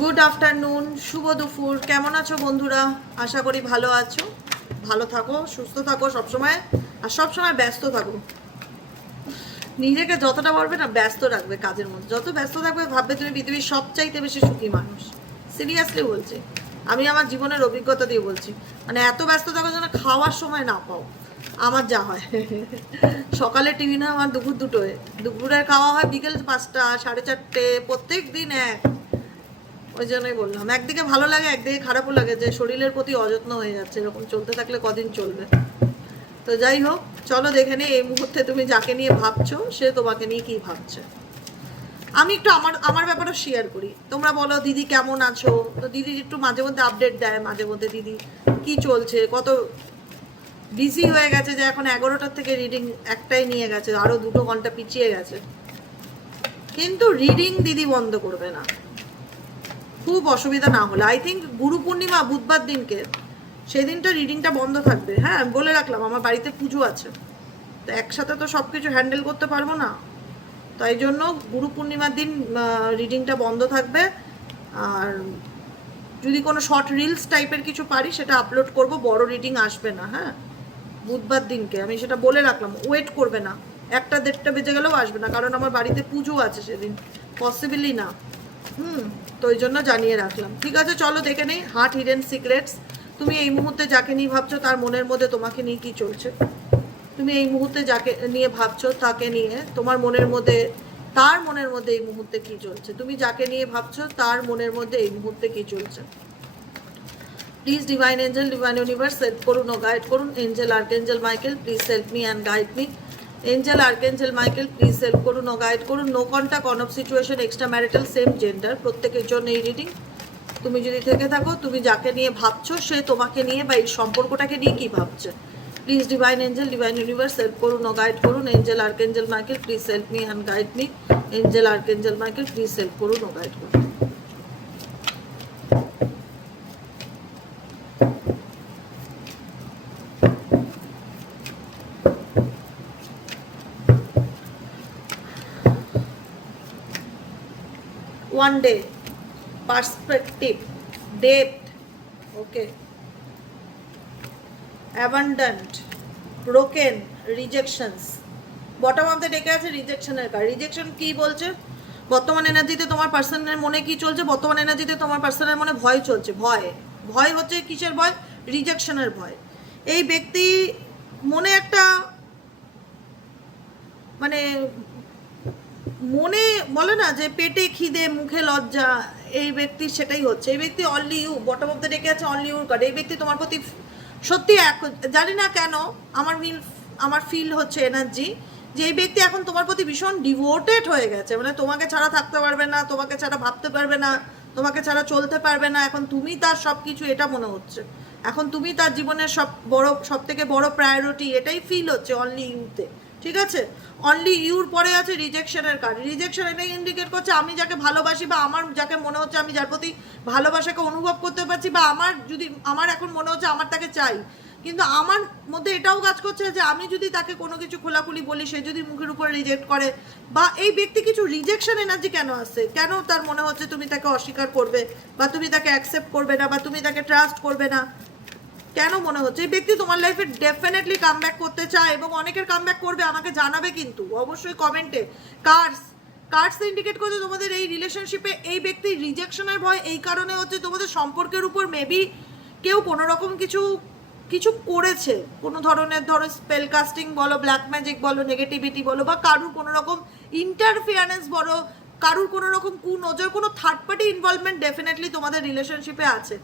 Good afternoon, শুভ দুপুর। কেমন আছো বন্ধুরা? আশা করি ভালো আছো। ভালো থাকো, সুস্থ থাকো সবসময়, আর সবসময় ব্যস্ত থাকো। নিজেকে যতটা পারবে না ব্যস্ত রাখবে কাজের মধ্যে। যত ব্যস্ত থাকবে ভাববে তুমি পৃথিবীর সবচাইতে বেশি সুখী মানুষ। সিরিয়াসলি বলছি, আমি আমার জীবনের অভিজ্ঞতা দিয়ে বলছি। মানে এত ব্যস্ত থাকো যেন খাওয়ার সময় না পাও। আমার যা হয়, সকালে টিফিন হয় আমার দুপুর দুটোয়, দুপুরের খাওয়া হয় বিকেল 5টা 4:30, প্রত্যেক দিন এক। ওই জন্যই বললাম, একদিকে ভালো লাগে একদিকে খারাপও লাগে যে শরীরের প্রতি অযত্ন হয়ে যাচ্ছে। এরকম চলতে থাকলে কদিন চলবে? তো যাই হোক, চলো দেখে নিই এই মুহূর্তে তুমি যাকে নিয়ে ভাবছো সে তোমাকে নিয়ে কি ভাবছে। আমি একটু আমার আমার ব্যাপারটা শেয়ার করি। তোমরা বলো দিদি কেমন আছো, তো দিদি একটু মাঝে মধ্যে আপডেট দেয়, মাঝে মধ্যে দিদি কি চলছে, কত বিজি হয়ে গেছে যে এখন 11টার থেকে রিডিং একটাই নিয়ে গেছে, আরও 2 ঘন্টা পিছিয়ে গেছে। কিন্তু রিডিং দিদি বন্ধ করবে না, খুব অসুবিধা না হলে। আই থিঙ্ক গুরু পূর্ণিমা বুধবার দিনকে, সেদিনটা রিডিংটা বন্ধ থাকবে। হ্যাঁ, বলে রাখলাম আমার বাড়িতে পুজো আছে, তো একসাথে তো সব কিছু হ্যান্ডেল করতে পারবো না, তাই জন্য গুরু পূর্ণিমার দিন রিডিংটা বন্ধ থাকবে। আর যদি কোনো শর্ট রিলস টাইপের কিছু পারি সেটা আপলোড করব, বড় রিডিং আসবে না। হ্যাঁ, বুধবার দিনকে আমি সেটা বলে রাখলাম, ওয়েট করবে না, 1টা 1:30 বেজে গেলেও আসবে না, কারণ আমার বাড়িতে পুজো আছে সেদিন, পসিবলি না। তো ওই জন্য জানিয়ে রাখলাম। ঠিক আছে, চলো দেখে নেই হার্ট হিডেন সিক্রেটস। তুমি এই মুহূর্তে যাকে নিয়ে ভাবছো তার মনের মধ্যে তোমাকে নিয়ে কি চলছে? তুমি এই মুহূর্তে যাকে নিয়ে ভাবছো তাকে নিয়ে তোমার মনের মধ্যে, তার মনের মধ্যে এই মুহূর্তে কি চলছে? তুমি যাকে নিয়ে ভাবছো তার মনের মধ্যে এই মুহূর্তে কি চলছে? Please divine angel, divine universe help করুন ও গাইড করুন। Angel archangel Michael please help me and guide me. Angel archangel Michael please help করুন ও গাইড করুন। No contact, on off situation, extra marital, same gender, প্রত্যেকের জন্য এই reading. তুমি যদি থেকে থাকো, তুমি যাকে নিয়ে ভাবছো সে তোমাকে নিয়ে বা এই সম্পর্কটাকে নিয়ে কি ভাবছে। Please divine angel, divine universe help করুন ও গাইড করুন। Angel archangel Michael please help me and guide me. Angel archangel Michael please help করুন ও গাইড করুন। One day, perspective, depth, okay, abundant, broken, rejections. Bottom of the ডেকে আছে রিজেকশনের card. Rejection কি বলছে? বর্তমান এনার্জিতে তোমার পার্সনের মনে কি চলছে? বর্তমান এনার্জিতে তোমার পার্সনের মনে ভয় চলছে। ভয়, ভয় হচ্ছে কিসের ভয়? রিজেকশনের ভয়। এই ব্যক্তি মনে একটা, মানে মনে বলে না যে পেটে খিদে মুখে লজ্জা, এই ব্যক্তির সেটাই হচ্ছে। এই ব্যক্তি only you, bottom of the ডেকে আছে অনলি ইউর কার্ড। এই ব্যক্তি তোমার প্রতি সত্যি এক, জানি না কেন আমার ফিল হচ্ছে এনার্জি যে এই ব্যক্তি এখন তোমার প্রতি ভীষণ ডিভোটেড হয়ে গেছে। মানে তোমাকে ছাড়া থাকতে পারবে না, তোমাকে ছাড়া ভাবতে পারবে না, তোমাকে ছাড়া চলতে পারবে না। এখন তুমি তার সব কিছু, এটা মনে হচ্ছে এখন তুমি তার জীবনের সব থেকে বড় প্রায়োরিটি, এটাই ফিল হচ্ছে অনলি ইউতে। ঠিক আছে, অনলি ইউর পরে আছে রিজেকশনের কার্ড। রিজেকশন এটাই ইন্ডিকেট করছে আমি যাকে ভালোবাসি বা আমার যাকে মনে হচ্ছে আমি যার প্রতি ভালোবাসাকে অনুভব করতে পারছি, বা আমার এখন মনে হচ্ছে আমার তাকে চাই, কিন্তু আমার মধ্যে এটাও কাজ করছে যে আমি যদি তাকে কোনো কিছু খোলাখুলি বলি, সে যদি মুখের উপর রিজেক্ট করে, বা এই ব্যক্তি কিছু রিজেকশন এনার্জি কেন আসছে, কেন তার মনে হচ্ছে তুমি তাকে অস্বীকার করবে, বা তুমি তাকে অ্যাকসেপ্ট করবে না, বা তুমি তাকে ট্রাস্ট করবে না, কেন মনে হচ্ছে? এই ব্যক্তি তোমার লাইফে ডেফিনেটলি কামব্যাক করতে চায়, এবং অনেকের কামব্যাক করবে, আমাকে জানাবে কিন্তু অবশ্যই কমেন্টে। কার্ডস ইন্ডিকেট করছে তোমাদের এই রিলেশনশিপে এই ব্যক্তির রিজেকশনের ভয় এই কারণে হচ্ছে তোমাদের সম্পর্কের উপর মেবি কেউ কোনো রকম কিছু করেছে, কোনো ধরনের, ধরো স্পেল কাস্টিং বলো, ব্ল্যাক ম্যাজিক বলো, নেগেটিভিটি বলো, বা কারুর কোনো রকম ইন্টারফিয়ারেন্স বলো, কারুর কোনো রকম কুনজর, কোনো থার্ড পার্টি ইনভলভমেন্ট ডেফিনেটলি তোমাদের রিলেশনশিপে আছে,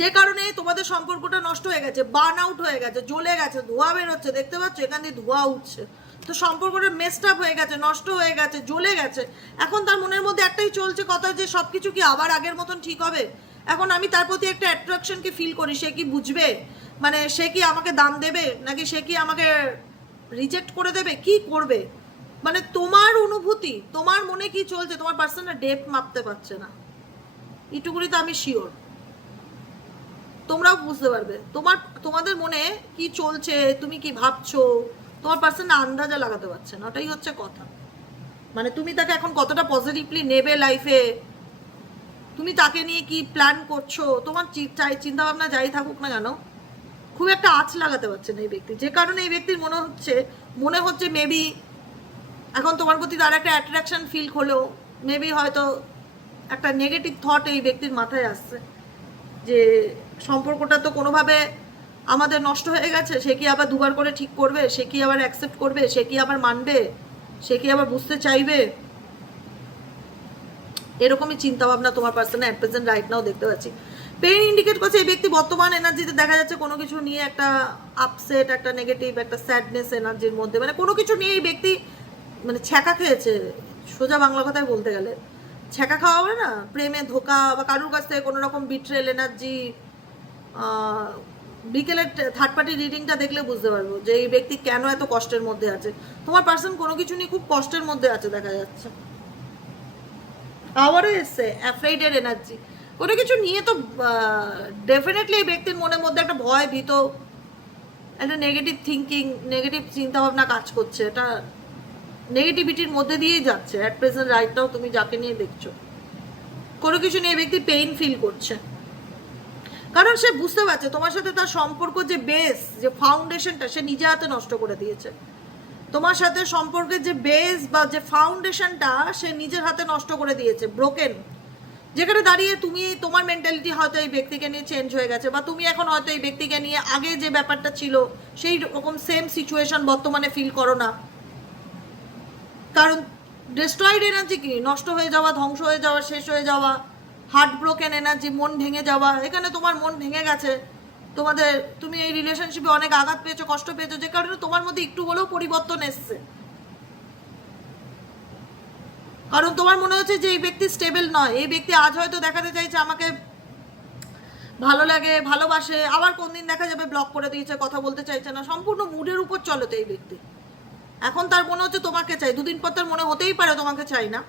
যে কারণে তোমাদের সম্পর্কটা নষ্ট হয়ে গেছে, বার্ন আউট হয়ে গেছে, জ্বলে গেছে, ধোঁয়া বেরোচ্ছে, দেখতে পাচ্ছ এখান দিয়ে ধোঁয়া উঠছে। তো সম্পর্কটা মেসড আপ হয়ে গেছে, নষ্ট হয়ে গেছে, জ্বলে গেছে। এখন তার মনের মধ্যে একটাই চলছে কথা যে সব কিছু কি আবার আগের মতন ঠিক হবে? এখন আমি তার প্রতি একটা অ্যাট্রাকশনকে ফিল করি, সে কি বুঝবে? মানে সে কি আমাকে দাম দেবে, নাকি সে কি আমাকে রিজেক্ট করে দেবে, কি করবে? মানে তোমার অনুভূতি, তোমার মনে কি চলছে, তোমার পার্সনের ডেপথ মাপতে পারছে না, এটুকুনি তো আমি শিওর। তোমরাও বুঝতে পারবে তোমাদের মনে কি চলছে, তুমি কি ভাবছো, তোমার পার্সন আন্দাজা লাগাতে পারছে না, ওটাই হচ্ছে কথা। মানে তুমি তাকে এখন কতটা পজিটিভলি নেবে লাইফে, তুমি তাকে নিয়ে কি প্ল্যান করছো, তোমার চিন্তা ভাবনা যাই থাকুক না কেন, খুব একটা আঁচ লাগাতে পারছে না এই ব্যক্তি। যে কারণে এই ব্যক্তির মনে হচ্ছে মেবি এখন তোমার প্রতি তার একটা অ্যাট্রাকশন ফিল হলেও মেবি হয়তো একটা নেগেটিভ থট এই ব্যক্তির মাথায় আসছে যে সম্পর্কটা তো কোনোভাবে আমাদের নষ্ট হয়ে গেছে, সে কি আবার দুবার করে ঠিক করবে, সে কি আবার অ্যাকসেপ্ট করবে, সে কি আবার মানবে, সে কি আবার বুঝতে চাইবে। এরকমই চিন্তা ভাবনা তোমার পার্সনে অ্যাট প্রেজেন্ট রাইট নাও দেখতে পাচ্ছি। পেইন ইন্ডিকেট করছে এই ব্যক্তি বর্তমান এনার্জিতে দেখা যাচ্ছে কোনো কিছু নিয়ে একটা আপসেট, একটা নেগেটিভ, একটা স্যাডনেস এনার্জির মধ্যে, মানে কোনো কিছু নিয়ে এই ব্যক্তি মানে ছ্যাঁকা খেয়েছে, সোজা বাংলা কথায় বলতে গেলে ছ্যাঁকা খাওয়া হবে না, প্রেমে ধোকা বা কারুর কাছ থেকে কোনো রকম বিট্রেল এনার্জি। বিকেলের থার্ড পার্টি রিডিংটা দেখলে বুঝতে পারবো যে এই ব্যক্তি কেন এত কষ্টের মধ্যে আছে। তোমার পার্সন কোনো কিছু নিয়ে খুব কষ্টের মধ্যে আছে দেখা যাচ্ছে। আবারও এসছে অ্যাফ্রাইডের এনার্জি, কোনো কিছু নিয়ে তো ডেফিনেটলি এই ব্যক্তির মনের মধ্যে একটা ভয়, ভীত, একটা নেগেটিভ থিঙ্কিং, নেগেটিভ চিন্তাভাবনা কাজ করছে, এটা নেগেটিভিটির মধ্যে দিয়েই যাচ্ছে অ্যাট প্রেজেন্ট রাইট নাও। তুমি যাকে নিয়ে দেখছো কোনো কিছু নিয়ে ব্যক্তি পেইন ফিল করছে, কারণ সে বুঝতে পারছে তোমার সাথে তার সম্পর্ক যে বেস, যে ফাউন্ডেশনটা সে নিজে হাতে নষ্ট করে দিয়েছে। তোমার সাথে সম্পর্কের যে বেস বা যে ফাউন্ডেশনটা সে নিজের হাতে নষ্ট করে দিয়েছে, ব্রোকেন। যেখানে দাঁড়িয়ে তুমি তোমার মেন্টালিটি হয়তো এই ব্যক্তিকে নিয়ে চেঞ্জ হয়ে গেছে, বা তুমি এখন হয়তো এই ব্যক্তিকে নিয়ে আগে যে ব্যাপারটা ছিল সেই রকম সেম সিচুয়েশন বর্তমানে ফিল করো না। কারণ ডিস্ট্রয়েড এনার্জি কি, নষ্ট হয়ে যাওয়া, ধ্বংস হয়ে যাওয়া, শেষ হয়ে যাওয়া, হার্ট ব্রোকেন এনার্জি, মন ভেঙে যাওয়া। এখানে তোমার মন ভেঙে গেছে, তুমি এই রিলেশনশিপে অনেক আঘাত পেয়েছো, কষ্ট পেয়েছো, যে কারণে তোমার মধ্যে একটু হলেও পরিবর্তন এসছে। কারণ তোমার মনে হচ্ছে যে এই ব্যক্তি স্টেবল নয়, এই ব্যক্তি আজ হয়তো দেখাতে চাইছে আমাকে ভালো লাগে, ভালোবাসে, আবার কোন দিন দেখা যাবে ব্লক করে দিয়েছে, কথা বলতে চাইছে না, সম্পূর্ণ মুডের উপর চলে তো এই ব্যক্তি। এখন তার মনে হচ্ছে তোমাকে চাই, দুদিন পর তার মনে হতেই পারে তোমাকে চাই না।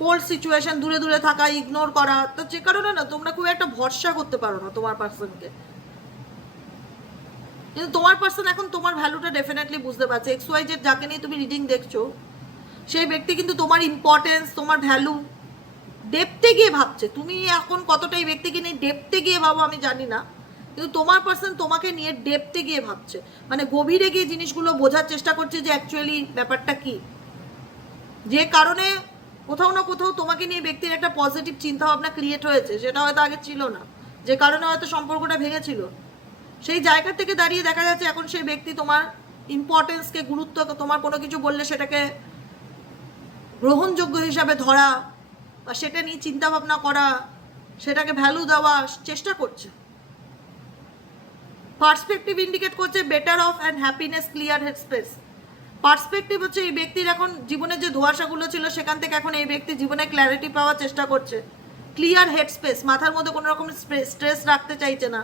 কোল্ড সিচুয়েশন, দূরে দূরে থাকা, ইগনোর করা, তো যে কারণে না তোমরা খুব একটা ভরসা করতে পারো না তোমার পার্সনকে। কিন্তু তোমার পার্সন এখন তোমার ভ্যালুটা ডেফিনেটলি বুঝতে পারছে। XYZ যাকে নিয়ে তুমি রিডিং দেখছো সেই ব্যক্তি কিন্তু তোমার ইম্পর্টেন্স, তোমার ভ্যালু ডেপথে গিয়ে ভাবছে। তুমি এখন কতটা এই ব্যক্তিকে নিয়ে ডেপথে গিয়ে ভাবো আমি জানি না, কিন্তু তোমার পার্সন তোমাকে নিয়ে ডেপথে গিয়ে ভাবছে, মানে গভীরে গিয়ে জিনিসগুলো বোঝার চেষ্টা করছে যে অ্যাকচুয়ালি ব্যাপারটা কি। যে কারণে কোথাও না কোথাও তোমাকে নিয়ে ব্যক্তির একটা পজিটিভ চিন্তা ভাবনা ক্রিয়েট হয়েছে, সেটা হয়তো আগে ছিল না, যে কারণে হয়তো সম্পর্কটা ভেঙেছিল। সেই জায়গা থেকে দাঁড়িয়ে দেখা যাচ্ছে এখন সেই ব্যক্তি তোমার ইম্পর্টেন্সকে, গুরুত্ব, তোমার কোনো কিছু বললে সেটাকে গ্রহণযোগ্য হিসাবে ধরা, বা সেটা নিয়ে চিন্তা ভাবনা করা, সেটাকে ভ্যালু দেওয়ার চেষ্টা করছে। পার্সপেক্টিভ ইন্ডিকেট করছে better of and happiness, clear head space. Perspective হচ্ছে এই ব্যক্তির এখন জীবনের যে ধোঁয়াশাগুলো ছিল সেখান থেকে এখন এই ব্যক্তি জীবনে ক্ল্যারিটি পাওয়ার চেষ্টা করছে, ক্লিয়ার হেড স্পেস, মাথার মধ্যে কোনো রকম স্ট্রেস রাখতে চাইছে না।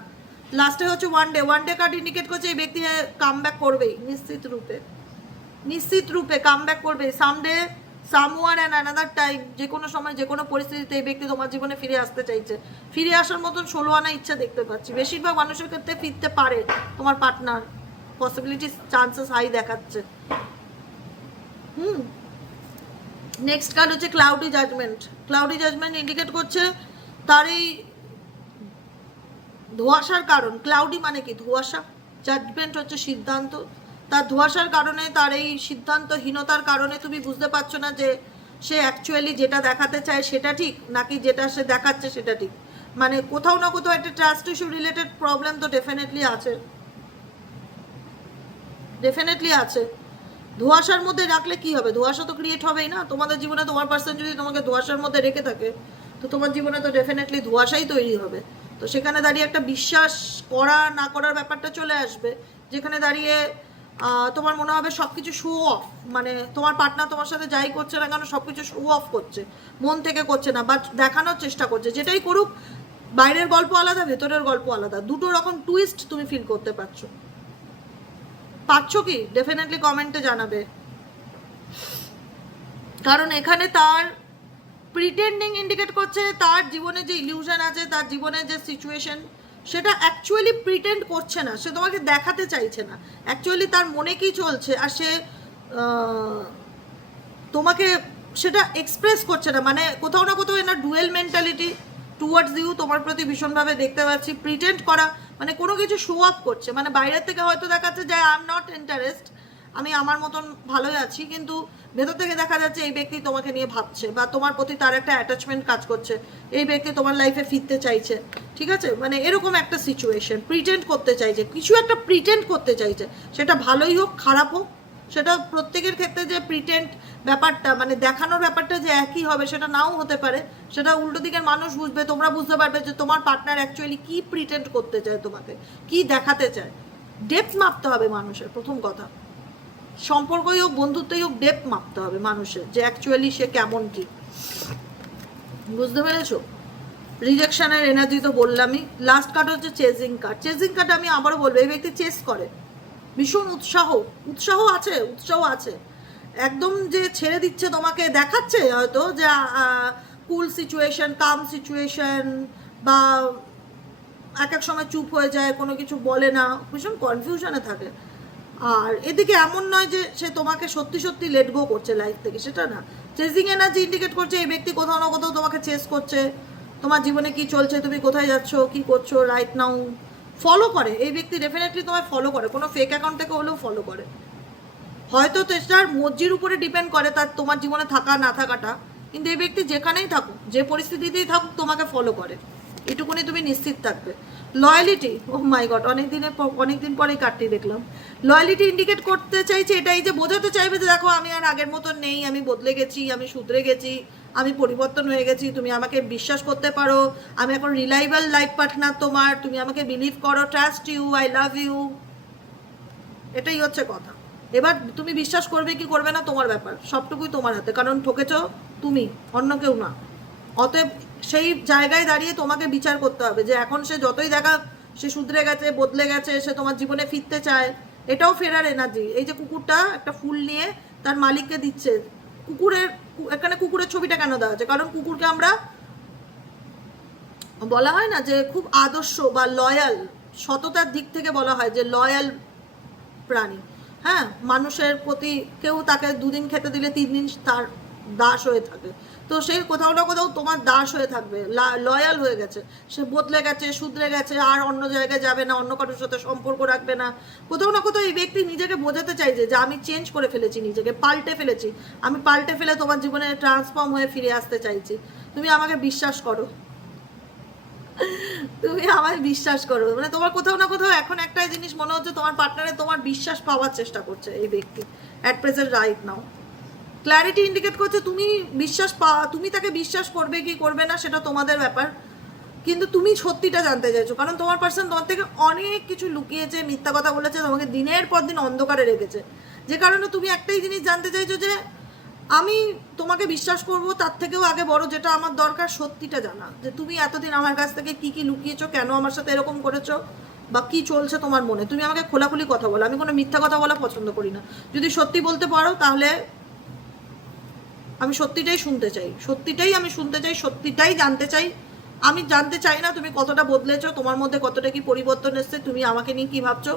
লাস্টে হচ্ছে ওয়ান ডে কার্ড ইন্ডিকেট করছে এই ব্যক্তি কাম ব্যাক করবেই, নিশ্চিত রূপে কাম ব্যাক করবে। Someday, somewhere and another time, যে কোনো সময়, যে কোনো পরিস্থিতিতে এই ব্যক্তি তোমার জীবনে ফিরে আসতে চাইছে। ফিরে আসার মতন 16 আনা ইচ্ছা দেখতে পাচ্ছি। বেশিরভাগ মানুষের ক্ষেত্রে ফিরতে পারে তোমার পার্টনার, পসিবিলিটি, চান্সেস হাই দেখাচ্ছে। নেক্সট কার্ড হচ্ছে cloudy judgement. Cloudy judgement indicate করছে তার এই ধোঁয়াশার কারণ। ক্লাউডি মানে কি? ধোঁয়াশা। জাজমেন্ট হচ্ছে সিদ্ধান্ত। তার ধোঁয়াশার কারণে, তার এই সিদ্ধান্তহীনতার কারণে তুমি বুঝতে পারছো না যে সে অ্যাকচুয়ালি যেটা দেখাতে চায় সেটা ঠিক, নাকি যেটা সে দেখাচ্ছে সেটা ঠিক। মানে কোথাও না কোথাও একটা ট্রাস্ট ইস্যু রিলেটেড প্রবলেম তো ডেফিনেটলি আছে। ধোঁয়াশার মধ্যে রাখলে কি হবে? ধোঁয়াশা তো ক্রিয়েট হবেই না তোমাদের জীবনে। তোমার পার্সন যদি তোমাকে ধোঁয়াশার মধ্যে রেখে থাকে তো তোমার জীবনে তো ডেফিনেটলি ধোঁয়াশাই তৈরি হবে। তো সেখানে দাঁড়িয়ে একটা বিশ্বাস করা না করার ব্যাপারটা চলে আসবে, যেখানে দাঁড়িয়ে তোমার মনে হবে সব কিছু শো অফ, মানে তোমার পার্টনার তোমার সাথে যাই করছে না কেন সব কিছু শো অফ করছে, মন থেকে করছে না, বা দেখানোর চেষ্টা করছে। যেটাই করুক বাইরের গল্প আলাদা, ভেতরের গল্প আলাদা, দুটো রকম টুইস্ট তুমি ফিল করতে পারছো কি? ডেফিনেটলি কমেন্টে জানাবে। কারণ এখানে তার প্রিটেন্ডিং ইন্ডিকেট করছে তার জীবনে যে ইলিউশন আছে, তার জীবনে যে সিচুয়েশন, সেটা অ্যাকচুয়ালি প্রিটেন্ড করছে না, সে তোমাকে দেখাতে চাইছে না অ্যাকচুয়ালি তার মনে কি চলছে। আর সে তোমাকে সেটা এক্সপ্রেস করছে না, মানে কোথাও না কোথাও এনার ডুয়েল মেন্টালিটি টুয়ার্ডস ইউ, তোমার প্রতি ভীষণভাবে দেখতে পাচ্ছি। প্রিটেন্ড করা মানে কোনো কিছু শো আপ করছে, মানে বাইরের থেকে হয়তো দেখাচ্ছে যে আই এম নট ইন্টারেস্ট, আমি আমার মতন ভালোই আছি, কিন্তু ভেতর থেকে দেখা যাচ্ছে এই ব্যক্তি তোমাকে নিয়ে ভাবছে বা তোমার প্রতি তার একটা অ্যাটাচমেন্ট কাজ করছে, এই ব্যক্তি তোমার লাইফে ফিরতে চাইছে, ঠিক আছে, মানে এরকম একটা সিচুয়েশন। প্রিটেন্ড করতে চাইছে, কিছু একটা প্রিটেন্ড করতে চাইছে, সেটা ভালোই হোক খারাপ হোক, সেটা প্রত্যেকের ক্ষেত্রে যে প্রিটেন্ড ব্যাপারটা মানে দেখানোর ব্যাপারটা যে একই হবে সেটা নাও হতে পারে, সেটা উল্টো দিকের মানুষ বুঝবে, তোমরা বুঝতে পারবে যে তোমার পার্টনার অ্যাকচুয়ালি কি প্রিটেন্ড করতে চায়, তোমাকে কি দেখাতে চায়। ডেপথ মাপতে হবে মানুষের, প্রথম কথা সম্পর্কই হোক বন্ধুত্বই হোক, ডেপথ মাপতে হবে মানুষের যে অ্যাকচুয়ালি সে কেমন কি, বুঝতে পেরেছো? রিজেকশনের এনার্জি তো বললামই। লাস্ট কার্ড হচ্ছে চেজিং কার্ড। চেজিং কার্ড আমি আবারও বলবো, এই ব্যক্তি চেস করে, ভীষণ উৎসাহ আছে, একদম যে ছেড়ে দিচ্ছে তোমাকে দেখাচ্ছে হয়তো যে কুল সিচুয়েশন, কাম সিচুয়েশন, বা এক এক সময় চুপ হয়ে যায়, কোনো কিছু বলে না, ভীষণ কনফিউশনে থাকে। আর এদিকে এমন নয় যে সে তোমাকে সত্যি সত্যি লেট গো করছে লাইফ থেকে, সেটা না। চেজিং এনার্জি ইন্ডিকেট করছে এই ব্যক্তি কোথাও না কোথাও তোমাকে চেস করছে, তোমার জীবনে কি চলছে, তুমি কোথায় যাচ্ছ, কি করছো রাইট নাও, ফলো করে এই ব্যক্তি, ডেফিনেটলি তোমায় ফলো করে, কোনো ফেক অ্যাকাউন্ট থেকে হলেও ফলো করে। হয়তো তেষ্টার মর্জির উপরে ডিপেন্ড করে তার তোমার জীবনে থাকা না থাকাটা, কিন্তু এই ব্যক্তি যেখানেই থাকুক, যে পরিস্থিতিতেই থাকুক, তোমাকে ফলো করে, এটুকুনি তুমি নিশ্চিত থাকবে। লয়ালিটি, ও মাই গড, অনেকদিন পরেই কাটটি দেখলাম। লয়ালিটি ইন্ডিকেট করতে চাইছে এটাই যে বোঝাতে চাইবে যে দেখো আমি আর আগের মতন নেই, আমি বদলে গেছি, আমি শুধরে গেছি, আমি পরিবর্তন হয়ে গেছি, তুমি আমাকে বিশ্বাস করতে পারো, আমি এখন রিলায়েবল লাইফ পার্টনার তোমার, তুমি আমাকে বিলিভ করো, trust you, I love you, এটাই হচ্ছে কথা। এবার তুমি বিশ্বাস করবে কি করবে না তোমার ব্যাপার, সবটুকুই তোমার হাতে, কারণ ঠকেছ তুমি, অন্য কেউ না। অতএব সেই জায়গায় দাঁড়িয়ে তোমাকে বিচার করতে হবে যে এখন সে যতই দেখা সে শুধরে গেছে, বদলে গেছে, সে তোমার জীবনে ফিরতে চায়, এটাও ফেরার এনার্জি। এই যে কুকুরটা একটা ফুল নিয়ে তার মালিককে দিচ্ছে, এখানে কুকুরের ছবিটা কেন দেওয়া আছে, কারণ কুকুরকে আমরা বলা হয় না যে খুব আদর্শ বা লয়াল, সততার দিক থেকে বলা হয় যে লয়াল প্রাণী। হ্যাঁ, মানুষের প্রতি কেউ তাকে দুদিন খেতে দিলে 3 দিন তার দাস হয়ে থাকে, তো সে কোথাও না কোথাও তোমার দাস হয়ে থাকবে, লয়াল হয়ে গেছে, সে বদলে গেছে, শুধরে গেছে, আর অন্য জায়গায় যাবে না, অন্য কারোর সাথে সম্পর্ক রাখবে না। কোথাও না কোথাও এই ব্যক্তি নিজেকে বোঝাতে চাইছে যে আমি চেঞ্জ করে ফেলেছি, নিজেকে পাল্টে ফেলেছি, আমি পাল্টে ফেলে তোমার জীবনে ট্রান্সফর্ম হয়ে ফিরে আসতে চাইছি, তুমি আমাকে বিশ্বাস করো, তুমি আমায় বিশ্বাস করো। মানে তোমার কোথাও না কোথাও এখন একটাই জিনিস মনে হচ্ছে, তোমার পার্টনারে তোমার বিশ্বাস পাওয়ার চেষ্টা করছে এই ব্যক্তি at present right now. Clarity indicate করছে তুমি তুমি তাকে বিশ্বাস করবে কি করবে না সেটা তোমাদের ব্যাপার, কিন্তু তুমি সত্যিটা জানতে চাইছো, কারণ তোমার পার্সন তোমার থেকে অনেক কিছু লুকিয়েছে, মিথ্যা কথা বলেছে, তোমাকে দিনের পর দিন অন্ধকারে রেখেছে, যে কারণে তুমি একটাই জিনিস জানতে চাইছো যে আমি তোমাকে বিশ্বাস করব, তার থেকেও আগে বড় যেটা আমার দরকার সত্যিটা জানা, যে তুমি এতদিন আমার কাছ থেকে কি কি লুকিয়েছো, কেন আমার সাথে এরকম করেছো, বা কি চলছে তোমার মনে, তুমি আমাকে খোলাখুলি কথা বলো, আমি কোনো মিথ্যা কথা বলা পছন্দ করি না। যদি সত্যি বলতে পারো তাহলে আমি সত্যিটাই শুনতে চাই, সত্যিটাই জানতে চাই। আমি জানতে চাই না তুমি কতটা বদলেছো, তোমার মধ্যে কতটা কি পরিবর্তন এসছে, তুমি আমাকে নিয়ে কি ভাবছো,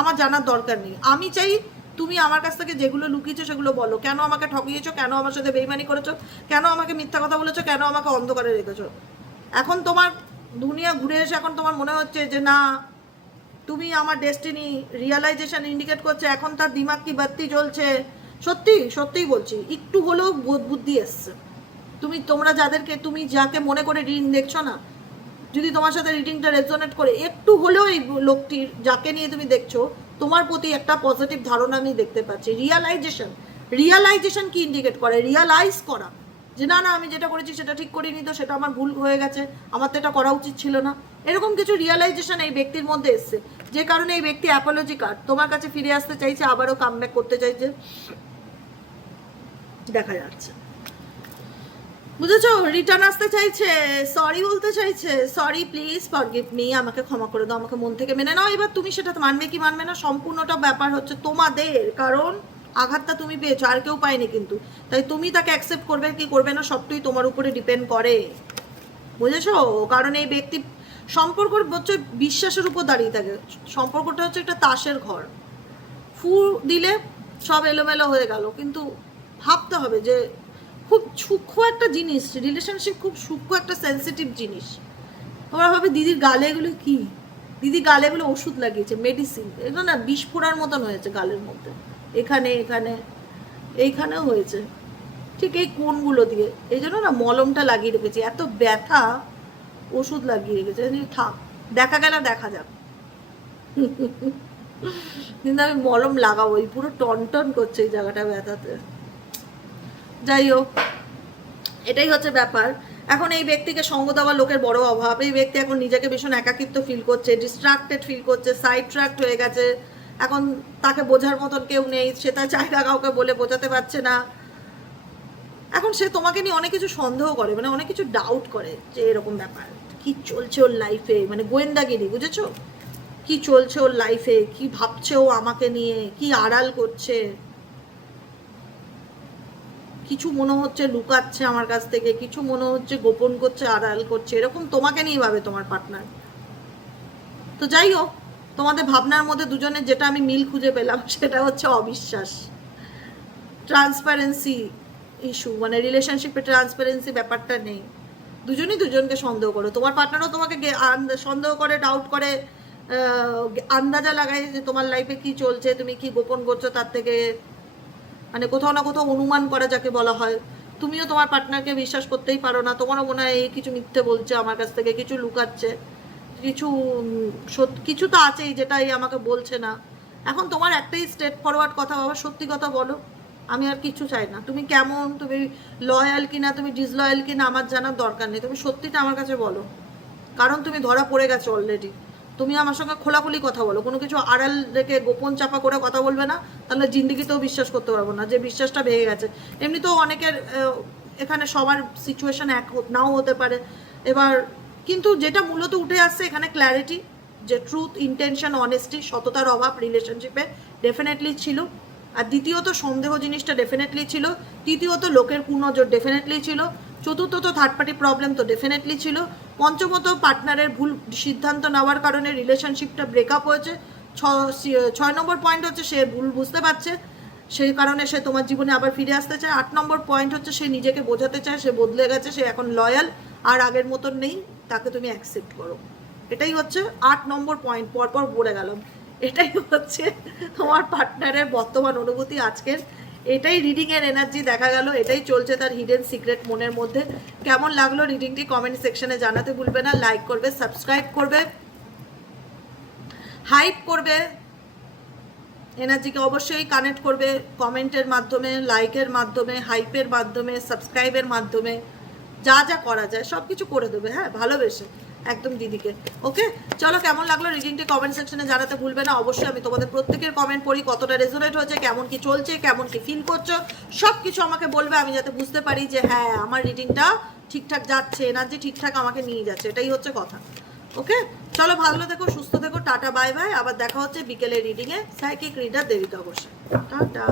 আমার জানার দরকার নেই। আমি চাই তুমি আমার কাছ থেকে যেগুলো লুকিয়েছো সেগুলো বলো, কেন আমাকে ঠকিয়েছো, কেন আমার সাথে বেইমানি করেছো, কেন আমাকে মিথ্যা কথা বলেছো, কেন আমাকে অন্ধকারে রেখেছো। এখন তোমার দুনিয়া ঘুরে এসে এখন তোমার মনে হচ্ছে যে না তুমি আমার ডেস্টিনি, রিয়ালাইজেশন ইন্ডিকেট করছে এখন তার দিমাগ কি বাত্তি জ্বলছে, সত্যিই বলছি, একটু হলেও বুদ্ধি এসছে। তোমরা তুমি যাকে মনে করে রিডিং দেখছো না, যদি তোমার সাথে রিডিংটা রেজোনেট করে, একটু হলেও এই লোকটির যাকে নিয়ে তুমি দেখছো তোমার প্রতি একটা পজিটিভ ধারণা আমি দেখতে পাচ্ছি। রিয়ালাইজেশন কি ইন্ডিকেট করে, রিয়ালাইজ করা যে না আমি যেটা করেছি সেটা ঠিক করিনি, তো সেটা আমার ভুল হয়ে গেছে, আমার তো এটা করা উচিত ছিল না, এরকম কিছু রিয়ালাইজেশন এই ব্যক্তির মধ্যে এসছে, যে কারণে এই ব্যক্তি অ্যাপোলজি কার্ড তোমার কাছে ফিরে আসতে চাইছে, আবারও কামব্যাক করতে চাইছে, দেখা যাচ্ছে, বুঝেছো? রিটার্ন আসতে চাইছে, সরি বলতে চাইছে, সরি প্লিজ ফরগিভ মি, আমাকে ক্ষমা করে দাও, আমাকে মন থেকে মেনে নাও। এবার তুমি সেটা মানবে কি মানবে না সম্পূর্ণটা ব্যাপার হচ্ছে তোমাদের, কারণ আঘাতটা তুমি পেয়েছো, আর কেউ পায়নি, কিন্তু তাই তুমি তাকে অ্যাকসেপ্ট করবে কি করবে না সবটাই তোমার উপরে ডিপেন্ড করে, বুঝেছো? কারণ এই ব্যক্তি সম্পর্ক হচ্ছে বিশ্বাসের উপর দাঁড়িয়ে থাকে, সম্পর্কটা হচ্ছে একটা তাসের ঘর, ফু দিলে সব এলোমেলো হয়ে গেল, কিন্তু ভাবতে হবে যে খুব সূক্ষ্ম একটা জিনিস, রিলেশনশিপ খুব সূক্ষ্ম একটা সেন্সিটিভ জিনিস। তোমরা ভাবে দিদির গালে এগুলো কি, দিদি গালে এগুলো ওষুধ লাগিয়েছে, মেডিসিন, এগুলো না বিষ ফোড়ার মতন হয়েছে গালের মধ্যে, এখানে এখানে এইখানেও হয়েছে, ঠিক এই কোণগুলো দিয়ে। এই জন্য না মলমটা লাগিয়ে রেখেছি, এত ব্যথা, ওষুধ লাগিয়ে রেখেছে। থাক, দেখা গেল দেখা যাক, কিন্তু আমি মলম লাগাবো, এই পুরো টন টন করছে এই জায়গাটা ব্যথাতে। যাই হোক, এটাই হচ্ছে ব্যাপার। এখন এই ব্যক্তিকে সঙ্গ দেওয়া লোকের বড় অভাব। এই ব্যক্তি এখন নিজেকে ভীষণ একাকিত্ব ফিল করছে, ডিস্ট্রাক্টেড ফিল করছে, সাইড ট্র্যাক্ট হয়ে গেছে। এখন তাকে বোঝার মতন কেউ নেই, সে তার জায়গা কাউকে বলে বোঝাতে পারছে না। এখন সে তোমাকে নিয়ে অনেক কিছু সন্দেহ করে, মানে অনেক কিছু ডাউট করে, যে এরকম ব্যাপার কি চলছে ওর লাইফে, মানে গোয়েন্দাগিরি, বুঝেছো? কি চলছে ওর লাইফে, কি ভাবছে ও আমাকে নিয়ে, কি আড়াল করছে, কিছু মনে হচ্ছে লুকাচ্ছে আমার কাছ থেকে, কিছু মনে হচ্ছে গোপন করছে, আড়াল করছে, এরকম তোমাকে নিয়ে ভাবে তোমার পার্টনার। তো যাই হোক, তোমাদের ভাবনার মধ্যে দুজনের যেটা আমি মিল খুঁজে পেলাম সেটা হচ্ছে অবিশ্বাস, ট্রান্সপারেন্সি ইস্যু, মানে রিলেশনশিপে ট্রান্সপারেন্সি ব্যাপারটা নেই। দুজনই দুজনকে সন্দেহ করো, তোমার পার্টনারও তোমাকে সন্দেহ করে, ডাউট করে, আন্দাজা লাগায় যে তোমার লাইফে কি চলছে, তুমি কি গোপন করছো তার থেকে, মানে কোথাও না কোথাও অনুমান করা যাকে বলা হয়। তুমিও তোমার পার্টনারকে বিশ্বাস করতেই পারো না, তোমারও মনে হয় এই কিছু মিথ্যে বলছে আমার কাছ থেকে, কিছু লুকাচ্ছে, কিছু কিছু তো আছেই যেটাই আমাকে বলছে না। এখন তোমার একটাই স্ট্রেট ফরওয়ার্ড কথা, বাবা সত্যি কথা বলো, আমি আর কিছু চাই না। তুমি কেমন, তুমি লয়াল কিনা, তুমি ডিসলয়াল কিনা আমার জানার দরকার নেই, তুমি সত্যিটা আমার কাছে বলো, কারণ তুমি ধরা পড়ে গেছো অলরেডি। তুমি আমার সঙ্গে খোলাখুলি কথা বলো, কোনো কিছু আড়াল রেখে গোপন চাপা করে কথা বলবে না, তাহলে জিন্দিগিতেও বিশ্বাস করতে পারবো না, যে বিশ্বাসটা ভেঙে গেছে। এমনিতেও অনেকের এখানে সবার সিচুয়েশন এক নাও হতে পারে এবার, কিন্তু যেটা মূলত উঠে আসছে এখানে ক্ল্যারিটি, যে ট্রুথ, ইন্টেনশন, অনেস্টি, সততার অভাব রিলেশনশিপে ডেফিনেটলি ছিল। আর দ্বিতীয়ত সন্দেহ জিনিসটা ডেফিনেটলি ছিল। তৃতীয়ত লোকের কুনজর ডেফিনেটলি ছিল। চতুর্থত থার্ড পার্টি প্রবলেম তো ডেফিনেটলি ছিল। পঞ্চমত পার্টনারের ভুল সিদ্ধান্ত নেওয়ার কারণে রিলেশনশিপটা ব্রেকআপ হয়েছে। 6 নম্বর পয়েন্ট হচ্ছে সে ভুল বুঝতে পারছে, সেই কারণে সে তোমার জীবনে আবার ফিরে আসতে চায়। 8 নম্বর পয়েন্ট হচ্ছে সে নিজেকে বোঝাতে চায়, সে বদলে গেছে, সে এখন লয়াল, আর আগের মতন নেই, তাকে তুমি অ্যাকসেপ্ট করো। এটাই হচ্ছে 8 নম্বর পয়েন্ট, পরপর বলে গেলাম। এটাই হচ্ছে তোমার পার্টনারের বর্তমান অনুভূতি আজকের, এটাই রিডিংয়ের এনার্জি দেখা গেল, এটাই চলছে তার হিডেন সিক্রেট মনের মধ্যে। কেমন লাগলো রিডিংটি কমেন্ট সেকশনে জানাতে ভুলবে না, লাইক করবে, সাবস্ক্রাইব করবে, হাইপ করবে, এনার্জিকে অবশ্যই কানেক্ট করবে কমেন্টের মাধ্যমে, লাইকের মাধ্যমে, হাইপের মাধ্যমে, সাবস্ক্রাইবের মাধ্যমে, যা যা করা যায় সব কিছু করে দেবে, হ্যাঁ, ভালোবেসে একদম দিদিকে। ওকে, চলো কেমন লাগলো রিডিংটি কমেন্ট সেকশনে জানাতে ভুলবে না। অবশ্যই আমি তোমাদের প্রত্যেকের কমেন্ট পড়ি, কতটা রেজোনেট হয়েছে, কেমন কি চলছে, কেমন কি ফিল করছো, সব কিছু আমাকে বলবে, আমি যাতে বুঝতে পারি যে হ্যাঁ আমার রিডিংটা ঠিকঠাক যাচ্ছে, এনার্জি ঠিকঠাক আমাকে নিয়ে যাচ্ছে, এটাই হচ্ছে কথা। ওকে, চলো ভালো থেকো, সুস্থ থেকো, টাটা বাই বাই। আবার দেখা হচ্ছে বিকেলের রিডিংয়ে সাইকিক রিডার দেবিকা বসে। টাটা।